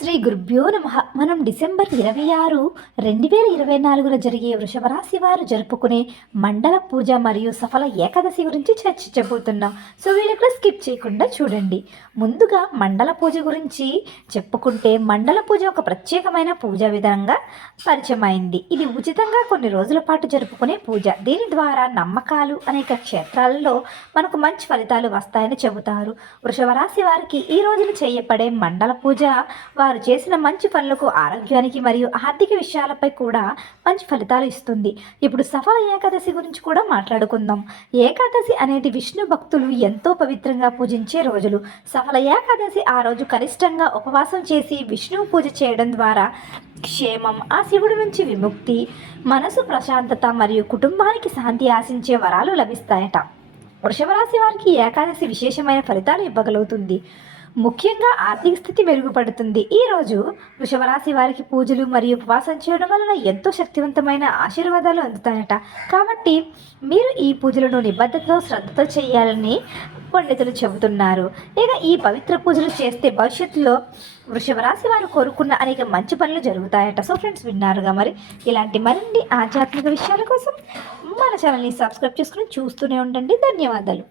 శ్రీ గురుభ్యో నమ. మనం డిసెంబర్ ఇరవై ఆరు రెండు వేల ఇరవై నాలుగున జరిగే వృషభరాశి వారు జరుపుకునే మండల పూజ మరియు సఫల ఏకాదశి గురించి చర్చించబోతున్నాం. సో వీడియో స్కిప్ చేయకుండా చూడండి. ముందుగా మండల పూజ గురించి చెప్పుకుంటే మండల పూజ ఒక ప్రత్యేకమైన పూజా విధంగా పరిచయం అయింది ఇది ఉచితంగా కొన్ని రోజుల పాటు జరుపుకునే పూజ. దీని ద్వారా నమ్మకాలు అనేక క్షేత్రాలలో మనకు మంచి ఫలితాలు వస్తాయని చెబుతారు. వృషభరాశి వారికి ఈ రోజున చేయబడే మండల పూజ వారు చేసిన మంచి పనులకు ఆరోగ్యానికి మరియు ఆర్థిక విషయాలపై కూడా మంచి ఫలితాలు ఇస్తుంది. ఇప్పుడు సఫల ఏకాదశి గురించి కూడా మాట్లాడుకుందాం. ఏకాదశి అనేది విష్ణు భక్తులు ఎంతో పవిత్రంగా పూజించే రోజులు. సఫల ఏకాదశి ఆ రోజు కనిష్టంగా ఉపవాసం చేసి విష్ణువు పూజ చేయడం ద్వారా క్షేమం ఆ శివుడి నుంచి విముక్తి మనసు ప్రశాంతత మరియు కుటుంబానికి శాంతి ఆశించే వరాలు లభిస్తాయట. వృషభరాశి వారికి ఏకాదశి విశేషమైన ఫలితాలు ఇవ్వగలుగుతుంది. ముఖ్యంగా ఆర్థిక స్థితి మెరుగుపడుతుంది. ఈ రోజు వారికి పూజలు మరియు ఉపవాసం చేయడం వలన ఎంతో శక్తివంతమైన ఆశీర్వాదాలు అందుతాయట. కాబట్టి మీరు ఈ పూజలను నిబద్ధతతో శ్రద్ధతో చేయాలని పండితులు చెబుతున్నారు. ఇక ఈ పవిత్ర పూజలు చేస్తే భవిష్యత్తులో వృషభరాశి వారు కోరుకున్న అనేక మంచి పనులు జరుగుతాయట. సో ఫ్రెండ్స్ విన్నారుగా మరి? ఇలాంటి మరిన్ని ఆధ్యాత్మిక విషయాల కోసం మన ఛానల్ని సబ్స్క్రైబ్ చేసుకుని చూస్తూనే ఉండండి. ధన్యవాదాలు.